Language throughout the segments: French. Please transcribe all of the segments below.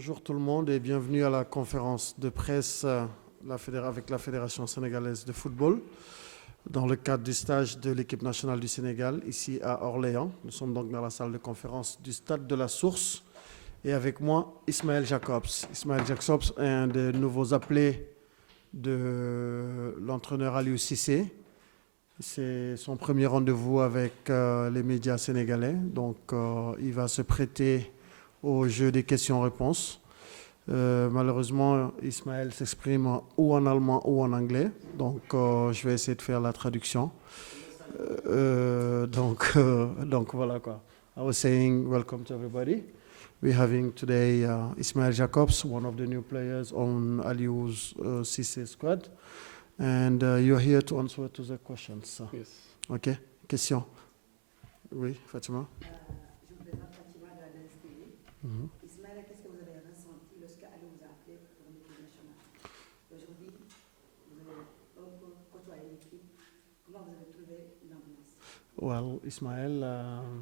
Bonjour tout le monde et bienvenue à la conférence de presse avec la Fédération sénégalaise de football dans le cadre du stage de l'équipe nationale du Sénégal ici à Orléans. Nous sommes donc dans la salle de conférence du Stade de la Source et avec moi Ismaël Jacobs. Ismaël Jacobs est un des nouveaux appelés de l'entraîneur Aliou Cissé. C'est son premier rendez-vous avec les médias sénégalais, donc il va se prêter au jeu des questions-réponses. Malheureusement, Ismaël s'exprime ou en allemand ou en anglais, donc je vais essayer de faire la traduction. Donc voilà quoi. I was saying welcome to everybody. We're having today Ismaël Jacobs, one of the new players on Aliou's Cissé squad, and you're here to answer to the questions. Yes. Ok, question. Oui, Fatima. Je me présente Fatima de la DSTV. Ismaël, qu'est-ce que vous avez ressenti lorsque Ali vous a appelé pour l'équipe nationale? Aujourd'hui, vous avez côtoyé l'équipe. Comment vous avez trouvé l'ambiance? Well, Ismaël,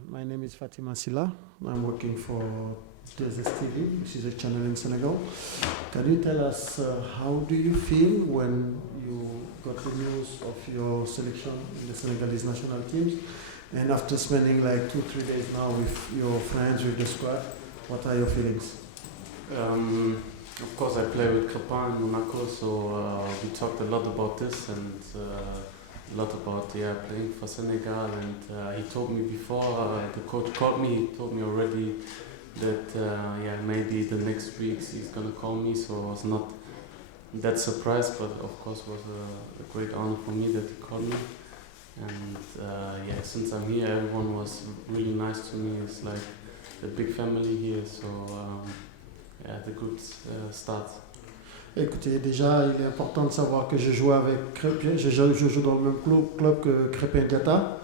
my name is Fatima Silla. I'm working for DSTV, which is a channel in Senegal. Can you tell us how do you feel when you got the news of your selection in the Senegalese national teams? And after spending like 2-3 days now with your friends, with the squad, what are your feelings? Of course, I play with Crepin in Monaco, so we talked a lot about this and a lot about playing for Senegal. And he told me before the coach called me. He told me already that maybe the next weeks he's gonna call me. So I was not that surprised, but of course it was a great honor for me that he called me. And since I'm here, everyone was really nice to me. It's like a big family here, so the good start. Écoutez, déjà, il est important de savoir que je joue avec Crépin. Je joue dans le même club que Crépin Diatta.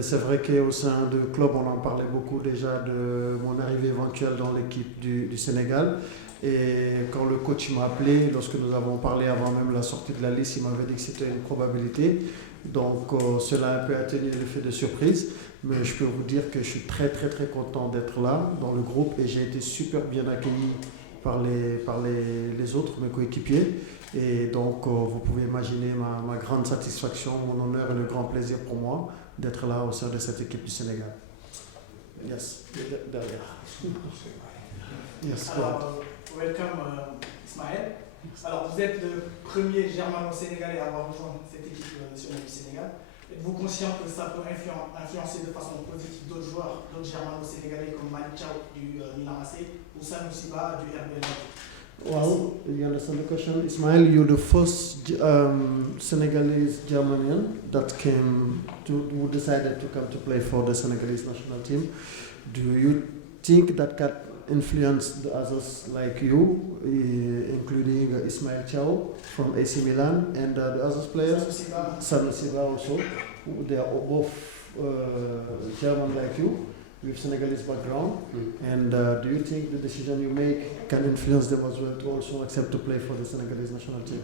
C'est vrai qu'au sein du club, on en parlait beaucoup déjà de mon arrivée éventuelle dans l'équipe du Sénégal. Et quand le coach m'a appelé, lorsque nous avons parlé avant même la sortie de la liste, il m'avait dit que c'était une probabilité. Donc cela a un peu atténué l'effet de surprise. Mais je peux vous dire que je suis très très très content d'être là dans le groupe et j'ai été super bien accueilli par les autres, mes coéquipiers. Et donc vous pouvez imaginer ma grande satisfaction, mon honneur et le grand plaisir pour moi d'être là au sein de cette équipe du Sénégal. Yes, derrière. Yes, alors, welcome Ismaël. Alors, vous êtes le premier germano-sénégalais à avoir rejoint cette équipe nationale du Sénégal. Êtes-vous conscient que ça peut influencer de façon positive d'autres joueurs, d'autres germano-sénégalais comme Malick Thiaw du Milan AC ou Sanusi Ba du RB Leipzig? Well, you understand the question? Ismail, you're the first Senegalese Germanian who decided to come to play for the Senegalese national team. Do you think that can influence the others like you, including Ismail Thiaw from AC Milan and the other players? Sanusi Ba also. They are both German like you, with Senegalese background. And do you think the decision you make can influence them as well to also accept to play for the Senegalese national team?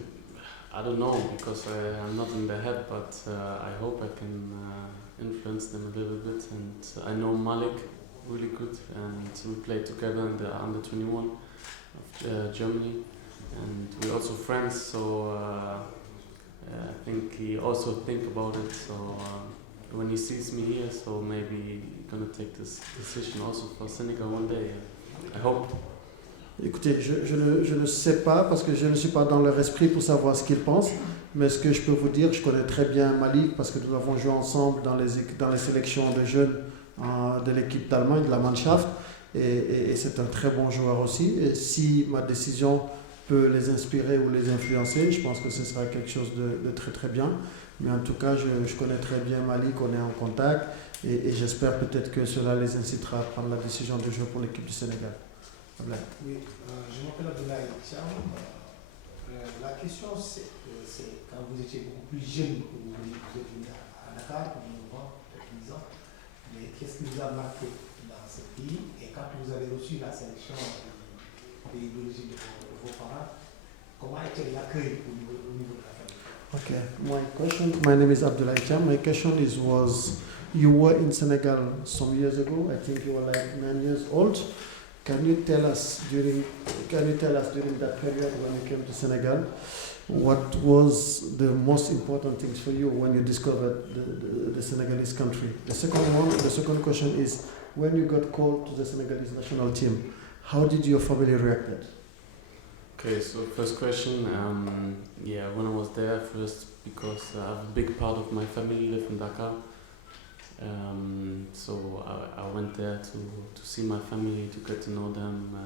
I don't know because I'm not in their head, but I hope I can influence them a little bit. And I know Malik really good, and we played together in the under 21 of Germany, and we're also friends. So I think he also think about it. So when he sees me here, so maybe he's gonna take this decision also for Senegal one day. I hope. Écoutez, je ne sais pas parce que je ne suis pas dans leur esprit pour savoir ce qu'ils pensent, mais ce que je peux vous dire, je connais très bien Malik parce que nous avons joué ensemble dans les sélections de jeunes de l'équipe d'Allemagne, de la Mannschaft, et c'est un très bon joueur aussi. Et si ma décision peut les inspirer ou les influencer, je pense que ce sera quelque chose de très très bien. Mais en tout cas, je connais très bien Malik, on est en contact, et j'espère peut-être que cela les incitera à prendre la décision de jouer pour l'équipe du Sénégal. Oui, je m'appelle Abdoulaye Thiam. La question, c'est quand vous étiez beaucoup plus jeune, vous êtes venu à Dakar, pour 9 ans, peut-être 10 ans, mais qu'est-ce qui vous a marqué dans ce pays? Et quand vous avez reçu la sélection du pays d'origine de vos parents, comment était l'accueil au niveau de la famille? Okay, my name is Abdoulaye Thiam. My question was, you were in Senegal some years ago, I think you were like 9 years old. Can you tell us during can you tell us during that period when you came to Senegal, what was the most important things for you when you discovered the Senegalese country? The second question is, when you got called to the Senegalese national team, how did your family react? Okay, so first question, when I was there first, because a big part of my family live in Dakar, so I went there to see my family, to get to know them,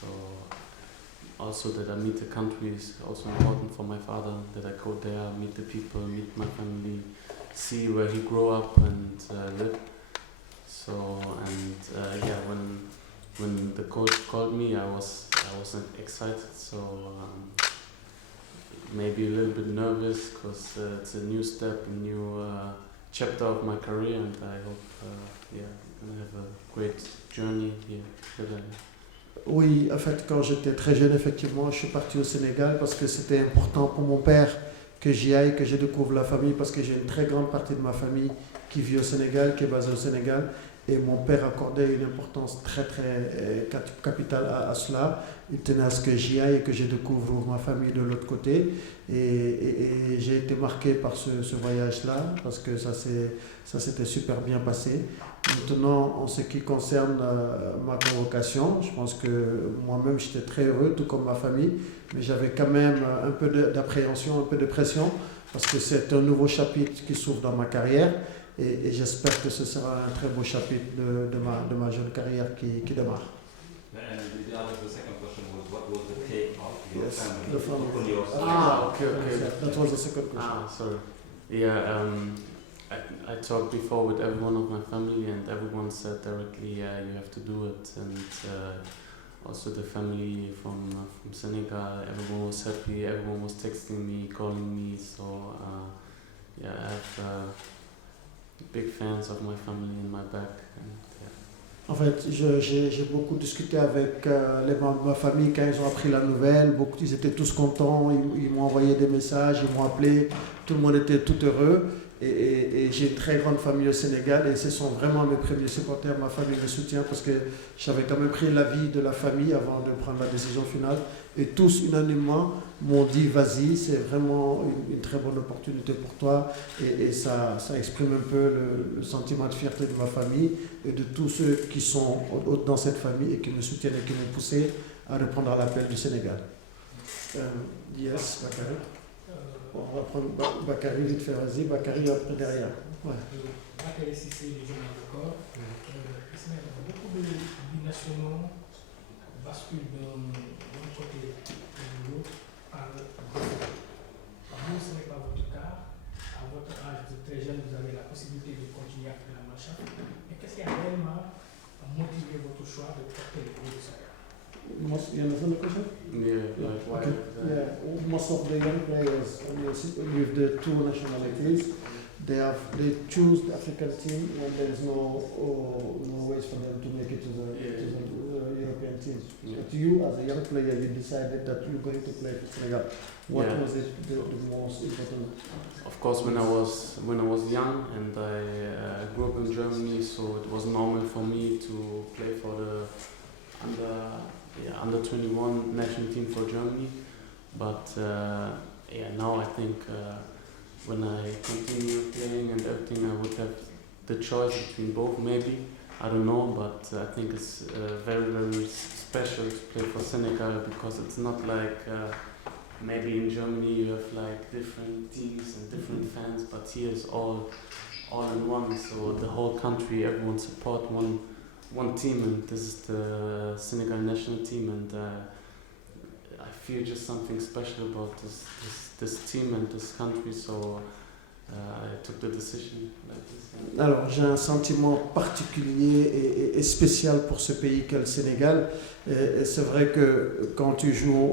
so also that I meet the country is also important for my father, that I go there, meet the people, meet my family, see where he grew up and live. So, and when the coach called me, I wasn't excited, so maybe a little bit nervous, because it's a new step, a new chapter of my career, and I hope I'm gonna have a great journey here together. Oui, en fait, quand j'étais très jeune, effectivement, je suis parti au Sénégal parce que c'était important pour mon père que j'y aille, que je découvre la famille, parce que j'ai une très grande partie de ma famille qui vit au Sénégal, qui est basée au Sénégal. Et mon père accordait une importance très capitale à cela. Il tenait à ce que j'y aille et que je découvre ma famille de l'autre côté. Et j'ai été marqué par ce voyage-là, parce que ça s'était super bien passé. Maintenant, en ce qui concerne ma convocation, je pense que moi-même j'étais très heureux, tout comme ma famille, mais j'avais quand même un peu d'appréhension, un peu de pression, parce que c'est un nouveau chapitre qui s'ouvre dans ma carrière. Et j'espère que ce sera un très beau chapitre de ma jeune carrière qui démarre. And the second question was, what was the take of your Yes, family? the family. Okay. That was the second question. Sorry. Yeah, I talked before with everyone of my family, and everyone said directly, yeah, you have to do it. And also the family from Senegal, everyone was happy, everyone was texting me, calling me. So I have big fans of my family in my back. And, En fait, j'ai beaucoup discuté avec les membres de ma famille quand ils ont appris la nouvelle. Ils étaient tous contents, ils m'ont envoyé des messages, ils m'ont appelé, tout le monde était tout heureux. Et j'ai une très grande famille au Sénégal et ce sont vraiment mes premiers supporters, ma famille me soutient parce que j'avais quand même pris l'avis de la famille avant de prendre la décision finale. Et tous unanimement m'ont dit vas-y, c'est vraiment une très bonne opportunité pour toi. Et ça exprime un peu le sentiment de fierté de ma famille et de tous ceux qui sont dans cette famille et qui me soutiennent et qui m'ont poussé à répondre à l'appel du Sénégal. Yes, Bakary. On va prendre Bakary vite fait, vas-y, Bakary après derrière. Ouais. Bakary Cissé, du journal Le Corps. Beaucoup de binationaux basculent d'un côté ou de l'autre par vous, ce n'est pas votre cas. À votre âge, vous êtes très jeune, vous avez la possibilité de continuer à faire la marche. Mais qu'est-ce qui a réellement motivé votre choix de porter le groupe de Sénégal? You understand the question? Yeah, like why? Yeah, most of the young players with the two nationalities, they choose the African team when there is no ways for them to make it to the European teams. Yeah. But you, as a young player, you decided that you're going to play for Senegal. What was it the most important? Of course, when I was young and I grew up in Germany, so it was normal for me to play for the under 21 national team for Germany. But now I think when I continue playing and everything, I would have the choice between both. Maybe, I don't know, but I think it's very, very special to play for Senegal, because it's not like maybe in Germany you have like different teams and different fans, but here it's all in one. So the whole country, everyone support one team, and this is the Senegal national team, and I feel just something special about this team and this country, so I took the decision like this. Alors, j'ai un sentiment particulier et spécial pour ce pays qu'est le Sénégal. Et c'est vrai que quand tu joues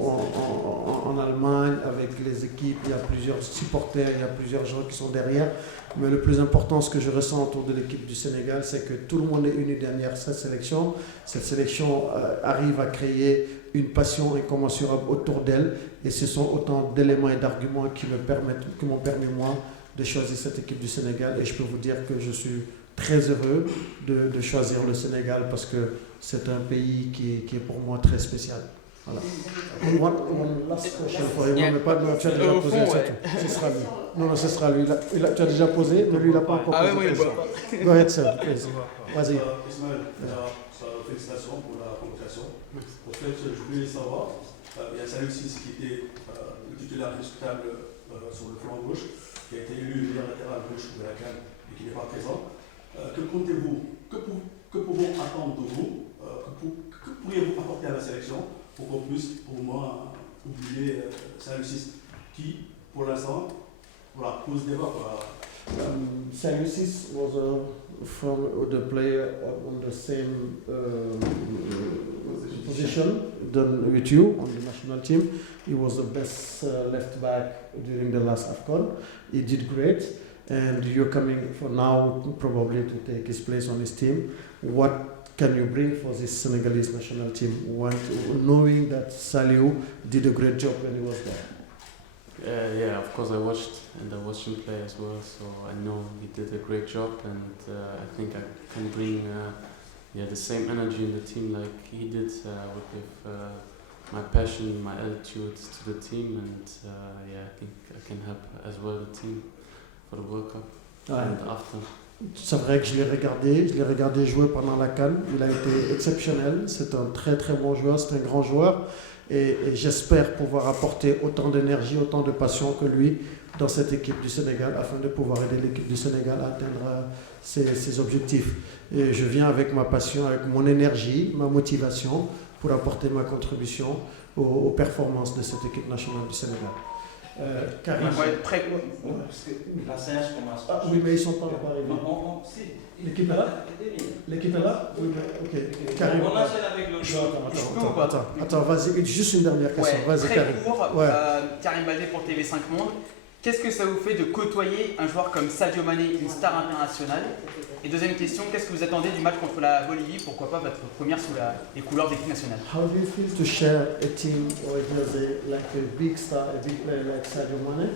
en Allemagne avec les équipes, il y a plusieurs supporters, il y a plusieurs gens qui sont derrière. Mais le plus important, ce que je ressens autour de l'équipe du Sénégal, c'est que tout le monde est uni derrière cette sélection. Cette sélection arrive à créer une passion incommensurable autour d'elle. Et ce sont autant d'éléments et d'arguments qui m'ont permis, moi, de choisir cette équipe du Sénégal. Et je peux vous dire que je suis très heureux de choisir le Sénégal parce que c'est un pays qui est pour moi très spécial. Voilà. One last question for him. Yeah. Mais pas, non, tu as déjà Au posé, fond, c'est ouais. tout. Ce sera lui. Non, ce sera lui. Tu as déjà posé, mais lui, il n'a pas encore Ah posé. ouais, moi, il de boit question. Go ahead, sir, please. Vas-y. Ismaël, félicitations pour la convocation. En fait, je voulais savoir, il y a Salou Ciss qui était le titulaire indiscutable sur le flanc gauche, qui a été élu meilleur latéral gauche de la CAN et qui n'est pas présent. Que comptez-vous, que pouvons attendre de vous, que pourriez-vous apporter à la sélection pour qu'on puisse au moins oublier Salou Ciss qui, pour l'instant, voilà, pose débat. Salou Ciss was from the player on the same position than with you on the national team. He was the best left back during the last AFCON. He did great, and you're coming for now probably to take his place on his team. What can you bring for this Senegalese national team, knowing that Saliou did a great job when he was there? Yeah, of course I watched him play as well, so I know he did a great job, and I think I can bring the same energy in the team like he did with my passion, my attitude to the team, and I think I can help as well the team for the World Cup and after. C'est vrai que je l'ai regardé jouer pendant la CAN. Il a été exceptionnel. C'est un très très bon joueur, c'est un grand joueur. Et j'espère pouvoir apporter autant d'énergie, autant de passion que lui dans cette équipe du Sénégal afin de pouvoir aider l'équipe du Sénégal à atteindre ses objectifs. Et je viens avec ma passion, avec mon énergie, ma motivation pour apporter ma contribution aux performances de cette équipe nationale du Sénégal. Karim. Très Parce que la séance commence. Ah, oui, mais ils ne sont pas encore arrivés. Si. L'équipe est là? L'équipe est là? Oui, mais ok. Karim. On enchaîne avec l'autre. Attends, vas-y, juste une dernière question. Ouais, Vas-y, très Karim. court, Ouais. Karim Baldé pour TV5 Monde. Qu'est-ce que ça vous fait de côtoyer un joueur comme Sadio Mané, une star internationale? Et deuxième question, qu'est-ce que vous attendez du match contre la Bolivie? Pourquoi pas votre première sous les couleurs de l'équipe nationale? How do you feel to share a team or like a big star, a big player like Sadio Mane?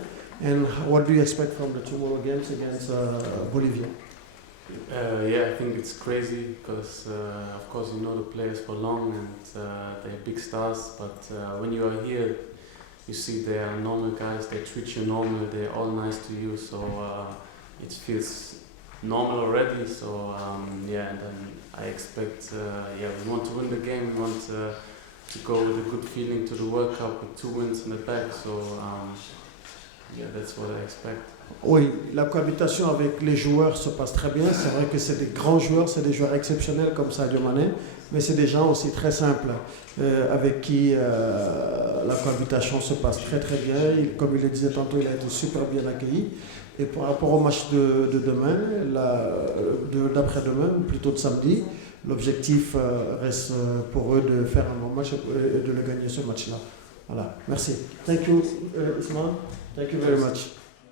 And what do you expect from the tomorrow games against Bolivia? I think it's crazy because, of course, you know the players for long and they're big stars. But when you are here, you see they are normal guys. They treat you normal. They're all nice to you. So it feels normal already. So and then I expect, we want to win the game. We want to go with a good feeling to the World Cup with 2 wins in the back. So that's what I expect. Oui, la cohabitation avec les joueurs se passe très bien. C'est vrai que c'est des grands joueurs, c'est des joueurs exceptionnels comme Sadio Mané, mais c'est des gens aussi très simples avec qui la cohabitation se passe très très bien. Comme il le disait tantôt, il a été super bien accueilli. Et par rapport au match de demain, d'après-demain, ou plutôt de samedi, l'objectif reste pour eux de faire un bon match et de le gagner ce match-là. Voilà, merci. Thank you, Ismail. Thank you very much.